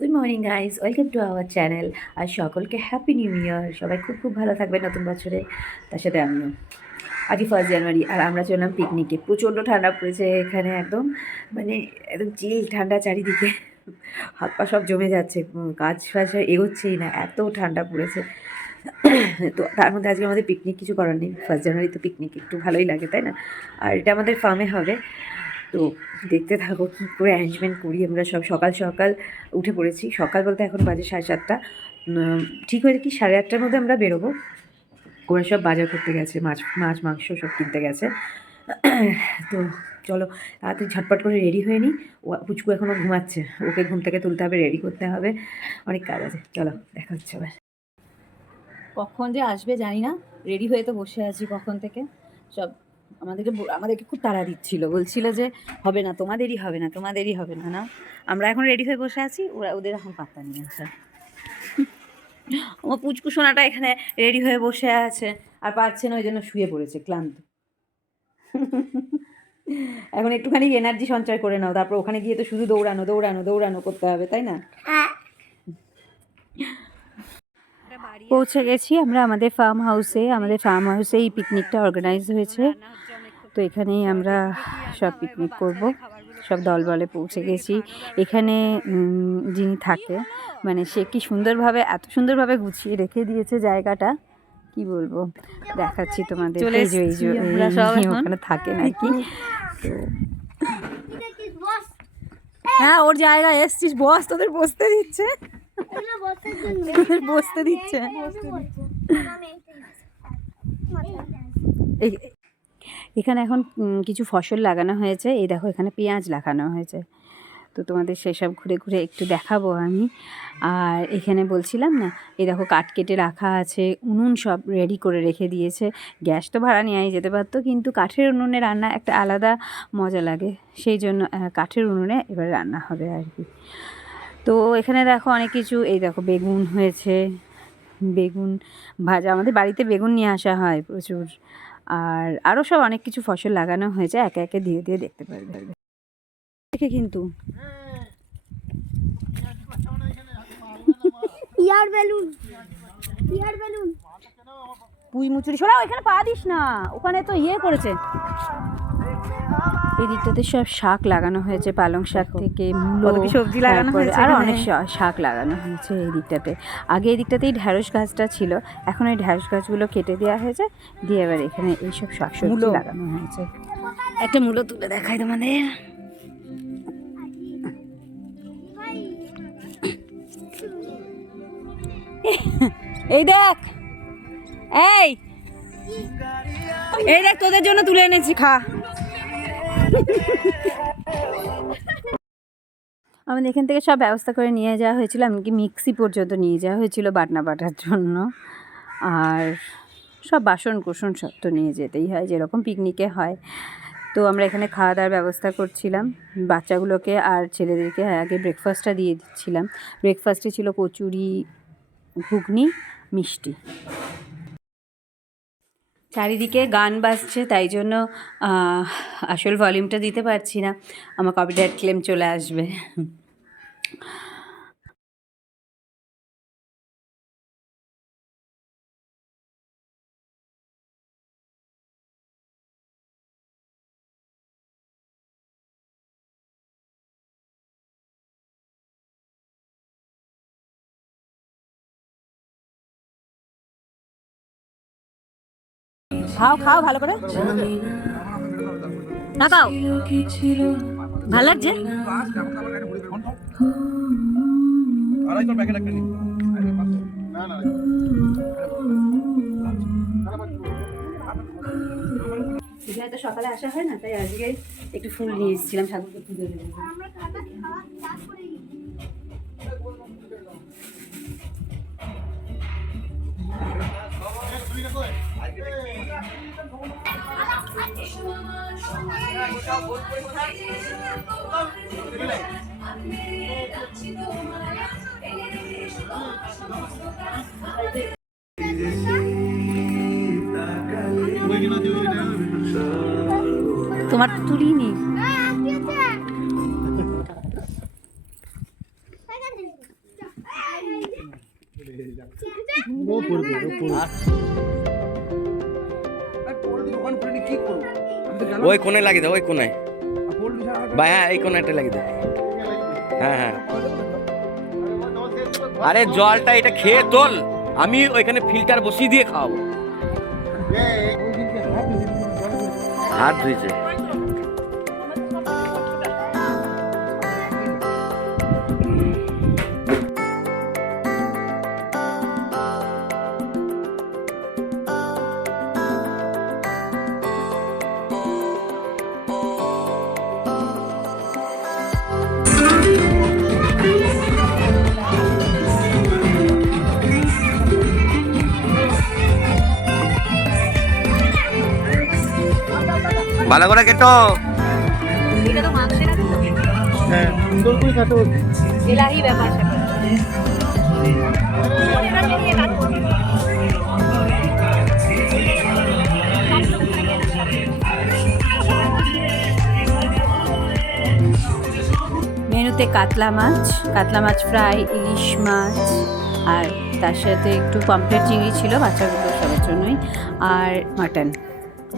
Good morning guys, welcome to our channel. আর সকলকে happy new year. সবাই খুব খুব ভালো থাকবে নতুন বছরে, তার সাথে আমিও। আজকে 1 জানুয়ারি আর আমরা চললাম পিকনিকে। প্রচণ্ড ঠান্ডা পড়েছে এখানে, একদম মানে একদম চিল ঠান্ডা চারিদিকে। হাত পা সব জমে যাচ্ছে, কাজ ফাজ এগোচ্ছেই না, এত ঠান্ডা পড়েছে। তো তার মধ্যে আজকে আমাদের পিকনিক কিছু করার নেই। 1 জানুয়ারি তো পিকনিক একটু ভালোই লাগে, তাই না? আর এটা আমাদের ফার্মে হবে। তো দেখতে থাকো কী করে অ্যারেঞ্জমেন্ট করি। আমরা সব সকাল সকাল উঠে পড়েছি। সকাল বলতে এখন বাজে 7:30। ঠিক হয়েছে কি 8:30টার মধ্যে আমরা বেরোবো। ওরা সব বাজার করতে গেছে, মাছ মাছ মাংস সব কিনতে গেছে। তো চলো তুই ঝটপট করে রেডি হয়ে নিই। ও পুচকু এখনও ঘুমাচ্ছে, ওকে ঘুম থেকে তুলতে হবে, রেডি করতে হবে, অনেক কাজ আছে। চলো দেখা হচ্ছে আবার। কখন যে আসবে জানি না, রেডি হয়ে তো বসে আছি কখন থেকে। সব আমাদেরকে খুব তাড়া দিচ্ছিল, বলছিল যে হবে না, তোমাদেরই হবে না, তোমাদেরই হবে না। না, আমরা এখন রেডি হয়ে বসে আছি, ওদের এখন পাত্তা নিয়ে আছে। আমার পুচকু সোনাটা এখানে রেডি হয়ে বসে আছে, আর পারছে না, ওই জন্য শুয়ে পড়েছে ক্লান্ত। এখন একটুখানি এনার্জি সঞ্চয় করে নাও, তারপর ওখানে গিয়ে তো শুধু দৌড়ানো দৌড়ানো দৌড়ানো করতে হবে, তাই না? পৌঁছে গেছি আমরা আমাদের ফার্ম হাউসে। আমাদের ফার্ম হাউসে এই পিকনিকটা অর্গানাইজ হয়েছে। তো এখানেই আমরা সব পিকনিক করব। সব দলবলে পৌঁছে গেছি। এখানে যিনি থাকে, মানে সে কি সুন্দরভাবে, এত সুন্দরভাবে গুছিয়ে রেখে দিয়েছে জায়গাটা, কি বলবো, দেখাচ্ছি তোমাদের। ওখানে থাকেন আর কি। তো হ্যাঁ, ওর জায়গায় এসছিস, বস, তোদের বসতে দিচ্ছে, বসতে দিচ্ছে। এখানে এখন কিছু ফসল লাগানো হয়েছে। এই দেখো, এখানে পেঁয়াজ লাগানো হয়েছে। তো তোমাদের সেসব ঘুরে ঘুরে একটু দেখাবো আমি। আর এখানে বলছিলাম না, এই দেখো কাঠ কেটে রাখা আছে, উনুন সব রেডি করে রেখে দিয়েছে। গ্যাস তো ভাড়া নেওয়াই যেতে পারতো, কিন্তু কাঠের উনুনে রান্না একটা আলাদা মজা লাগে, সেই জন্য কাঠের উনুনে এবার রান্না হবে আর কি। তো এখানে দেখো অনেক কিছু, এই দেখো বেগুন হয়েছে, বেগুন ভাজা। আমাদের বাড়িতে বেগুন নিয়ে আসা হয় প্রচুর। আর আরও সব অনেক কিছু ফসল লাগানো হয়েছে, একে একে দিয়ে দিয়ে দেখতে পারবে দেখে। কিন্তু ইয়ার বেলুন, ইয়ার বেলুন, পুঁই মুচুরি সরাও, এখানে পা দিস না, ওখানে তো ইয়ে করেছে। এই দিকটাতে সব শাক লাগানো হয়েছে, পালং শাক থেকে মূলো, সবজি লাগানো হয়েছে, আর অনেক শাক লাগানো হয়েছে এই দিকটাতে। আগে এই দিকটাতেই ঢ্যাঁড়স গাছটা ছিল, এখন এই ঢ্যাঁড়স গাছগুলো কেটে দেওয়া হয়েছে, দিয়ে এবার এখানে এইসব শাকসবজি লাগানো হয়েছে। একটা মূলো তুলে দেখাই তোমাদের। এই দেখ, এই এই দেখ, তোদের জন্য তুলে এনেছি, খা। আমাদের এখান থেকে সব ব্যবস্থা করে নিয়ে যাওয়া হয়েছিল, এমনকি মিক্সি পর্যন্ত নিয়ে যাওয়া হয়েছিল বাটনা বাটার জন্য। আর সব বাসন কোসন সব তো নিয়ে যেতেই হয়, যেরকম পিকনিকে হয়। তো আমরা এখানে খাওয়া দাওয়ার ব্যবস্থা করছিলাম বাচ্চাগুলোকে আর ছেলেদেরকে। আগে ব্রেকফাস্টটা দিয়ে দিচ্ছিলাম। ব্রেকফাস্টে ছিল কচুরি, ঘুগনি, মিষ্টি। চারিদিকে গান বাজছে, তাই জন্য আসল ভলিউমটা দিতে পারছি না, আমার কপিরাইট ক্লেম চলে আসবে। খাও খাও ভালো করে, না খাও, ভালো লাগছে। এখানে তো সকালে আসা হয় না, তাই আজকে একটু ফুল নিয়ে এসেছিলাম ঠাকুরকে পুজো দেবো। তোমার তো তুলিনি। ওই কোণে লাগিয়ে দাও, ওই কোণে ভাই। হ্যাঁ এই কোণে একটা লাগিয়ে দাও। হ্যাঁ হ্যাঁ, আরে জলটা এটা খেয়ে তোল, আমি ওইখানে ফিল্টার বসিয়ে দিয়ে খাওয়াবো। হাত ধুয়েছে। ভালো করে কেটো। এটা তো মাংসের আছে তো। হ্যাঁ সুন্দর করে কাটো। এলাহি ব্যাপার স্যাপার। মেনুতে কাতলা মাছ ফ্রাই, ইলিশ মাছ, আর তার সাথে একটু পমফ্রেট চিংড়ি ছিল বাচ্চাগুলো সবার জন্যই, আর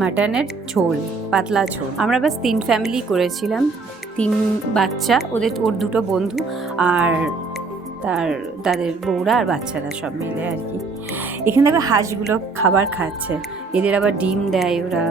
মাটনের ঝোল, পাতলা ঝোল। আমরা বাস 3 ফ্যামিলি করেছিলাম, 3 বাচ্চা, ওর 2 বন্ধু আর তাদের বউরা আর বাচ্চারা সব মিলে আর কি। এখানে দেখো হাঁসগুলো খাবার খাচ্ছে, এদের আবার ডিম দেয় ওরা।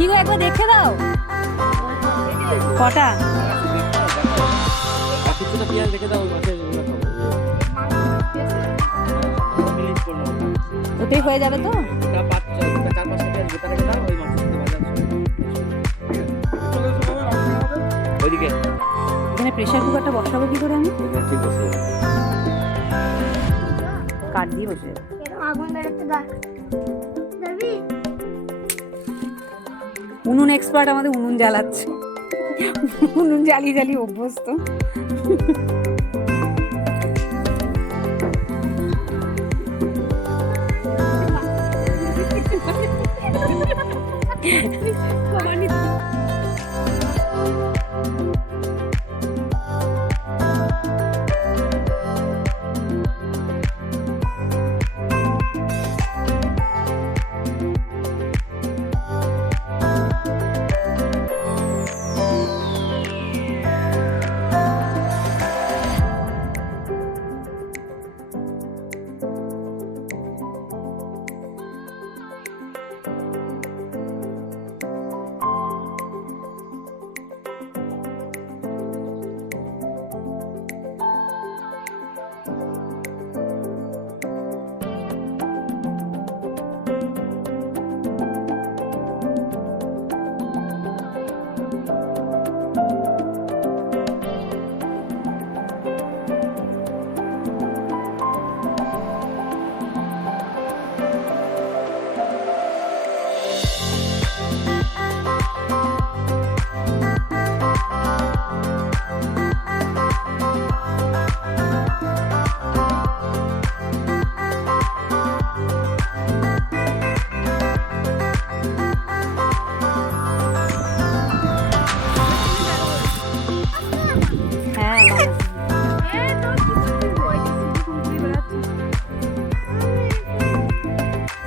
কি গো একবার দেখে দাও কটা। কিছুটা পেঁয়াজ রেখে দাও, ওটাই হয়ে যাবে তো। ওইদিকে এখানে প্রেসার কুকারটা বসাবো কি করে আমি? ঠিক আছে, কাঠ দিয়ে বসে। আগুন বেরোতে দাও দেবি। উনুন এক্সপার্ট আমাদের উনুন জ্বালাচ্ছে, উনুন জ্বালিয়ে অভ্যস্ত।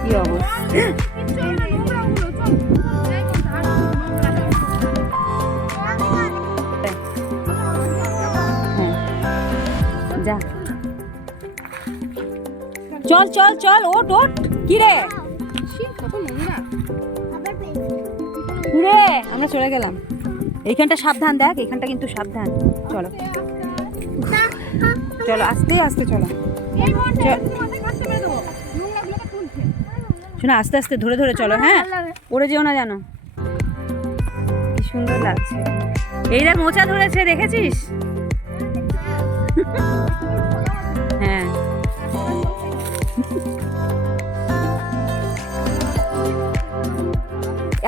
কি অবস্থা। যা চল চল চল, ওট ওট। কি রে রে, আমরা চলে গেলাম। এইখানটা সাবধান, দেখ এইখানটা কিন্তু সাবধান। চলো চলো, আস্তে আস্তে চলো। শোনো, আস্তে আস্তে ধরে ধরে চলো, হ্যাঁ পড়ে যেও না জানো। কি সুন্দর লাগছে। এই দেখ মোচা ধরেছে, দেখেছিস? হ্যাঁ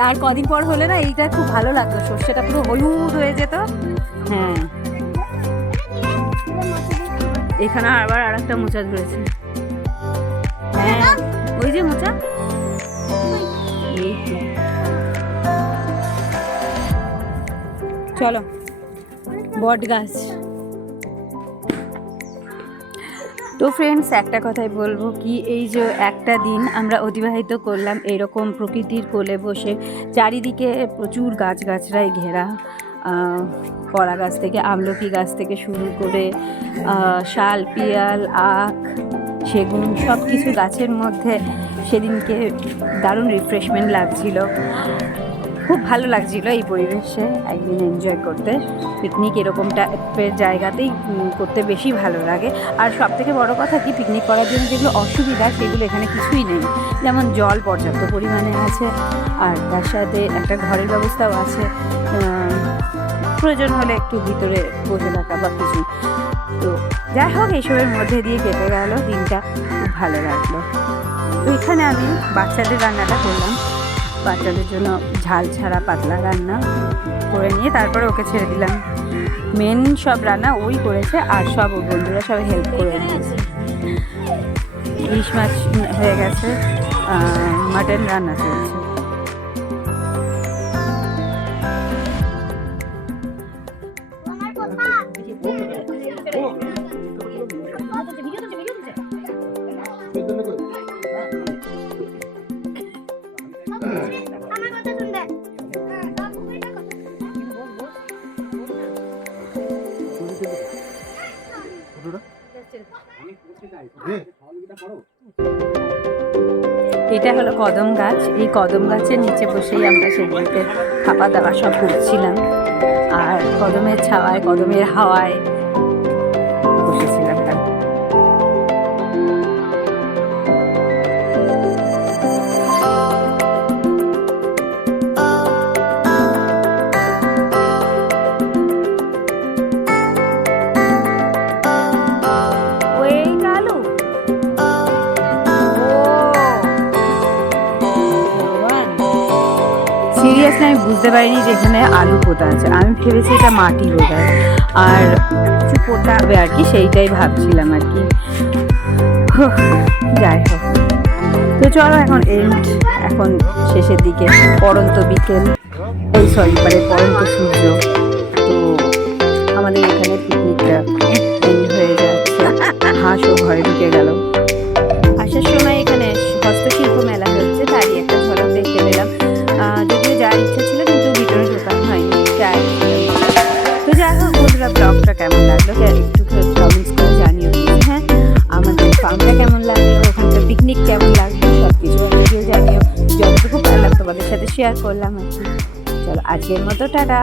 আর কদিন পর হলে না এইটা খুব ভালো লাগতো, সর্ষেটা পুরো হলুদ হয়ে যেত। হ্যাঁ এখানে আবার আর একটা মোচা ধরেছে। হ্যাঁ ওই যে মোচা, এই তো। চলো বট গাছ। তো ফ্রেন্ডস একটা কথাই বলবো কি, এই যে একটা দিন আমরা অতিবাহিত করলাম এরকম প্রকৃতির কোলে বসে, চারিদিকে প্রচুর গাছগাছরায় ঘেরা, কলা গাছ থেকে আমলকি গাছ থেকে শুরু করে শাল, পিয়াল, আখ, সেগুন সব কিছু গাছের মধ্যে। সেদিনকে দারুণ রিফ্রেশমেন্ট লাগছিল, খুব ভালো লাগছিল এই পরিবেশে একদিন এনজয় করতে। পিকনিক এরকম টাইপের জায়গাতেই করতে বেশি ভালো লাগে। আর সব থেকে বড় কথা কি, পিকনিক করার জন্য যেগুলো অসুবিধা সেগুলো এখানে কিছুই নেই। যেমন জল পর্যাপ্ত পরিমাণে আছে, আর তার সাথে একটা ঘরের ব্যবস্থাও আছে, প্রয়োজন হলে একটু ভিতরে বসে থাকা বা কিছু। তো যাই হোক এইসবের মধ্যে দিয়ে কেটে গেল দিনটা, খুব ভালো লাগলো। তো এখানে আমি বাচ্চাদের রান্নাটা করলাম, বাচ্চাদের জন্য ঝাল ছাড়া পাতলা রান্না করে নিয়ে তারপরে ওকে ছেড়ে দিলাম। মেন সব রান্না ওই করেছে, আর সব ওর বন্ধুরা সব হেল্প করে দিয়েছে। ইলিশ মাছ হয়ে গেছে, মাটন রান্না চলছে। আমার কথা শুনবে। এটা হলো কদম গাছ। এই কদম গাছের নিচে বসেই আমরা সেগুলোকে খাওয়া দাওয়া সব করছিলাম, আর কদমের ছাওয়ায়, কদমের হাওয়ায় বসেছিলাম। সিরিয়াসলি আমি বুঝতে পারিনি যে এখানে আলু পোতা আছে, আমি ভেবেছি এটা মাটি বোধহয়, আর কিছু পোতা হবে আর কি, সেইটাই ভাবছিলাম আর কি। যাই হোক, তো চলো এখন এখন শেষের দিকে, পড়ন্ত বিকেল, এই সরি পড়ন্ত সূর্য। তো আমাদের এখানে পিকনিকটা এন্ড হয়ে যাচ্ছে, হাঁসও ঘরে ঢুকে গেল। আসার সময় এখানে হস্তশিল্প মেলা হচ্ছে, তারই একটা ঝলক দেখতে পেলাম। যদিও যার ইচ্ছা ছিল কিন্তু ভিতরে ঢোকানো হয়নি। তো যাই হোক বন্ধুরা, ব্লগটা কেমন লাগলো একটু কমেন্টস করে জানিও। হ্যাঁ, আমাদের ফার্মটা কেমন লাগলো, ওখানকার পিকনিক কেমন লাগলো, সব কিছু ভিডিও জানিও। যতটুকু পারলাম তোমাদের সাথে শেয়ার করলাম আর কি। চলো আজকের মতো টাটা।